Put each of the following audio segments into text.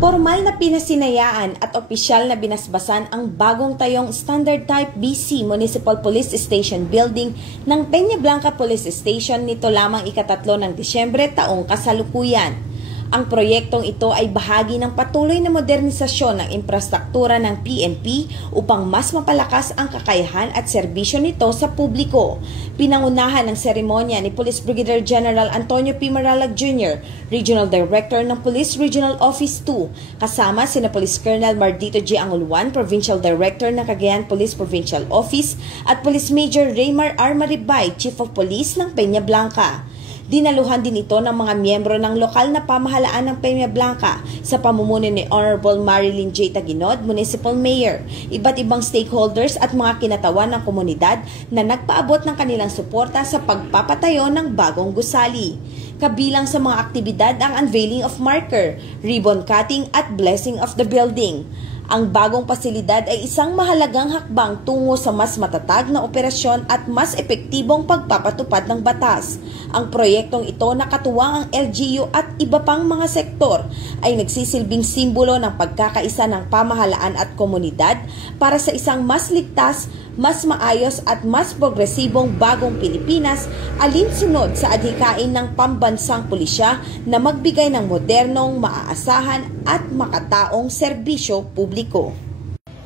Formal na pinasinayaan at opisyal na binasbasan ang bagong tayong Standard Type BC Municipal Police Station Building ng Peña Blanca Police Station nito lamang ika-3 ng Disyembre taong kasalukuyan. Ang proyektong ito ay bahagi ng patuloy na modernisasyon ng infrastruktura ng PNP upang mas mapalakas ang kakayahan at serbisyo nito sa publiko. Pinangunahan ng seremonya ni Police Brigadier General Antonio P. Maralag Jr., Regional Director ng Police Regional Office 2, kasama sina Police Colonel Mardito G. Anguluan, Provincial Director ng Cagayan Police Provincial Office, at Police Major Raymar R. Maribay, Chief of Police ng Peña Blanca. Dinaluhan din ito ng mga miyembro ng lokal na pamahalaan ng Peña Blanca sa pamumuno ni Honorable Marilyn J. Taguinod, Municipal Mayor, iba't ibang stakeholders at mga kinatawan ng komunidad na nagpaabot ng kanilang suporta sa pagpapatayo ng bagong gusali. Kabilang sa mga aktibidad ang unveiling of marker, ribbon cutting at blessing of the building. Ang bagong pasilidad ay isang mahalagang hakbang tungo sa mas matatag na operasyon at mas epektibong pagpapatupad ng batas. Ang proyektong ito na katuwang ang LGU at iba pang mga sektor ay nagsisilbing simbolo ng pagkakaisa ng pamahalaan at komunidad para sa isang mas ligtas, mas maayos at mas progresibong bagong Pilipinas alinsunod sa adhikain ng pambansang pulisya na magbigay ng modernong, maaasahan at makataong serbisyo publiko.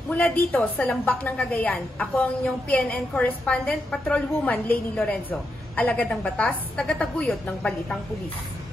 Mula dito sa Lambak ng Cagayan, ako ang inyong PNN Correspondent, Patrolwoman Lainey Lorenzo, alagad ng batas, tagataguyod ng Balitang Pulis.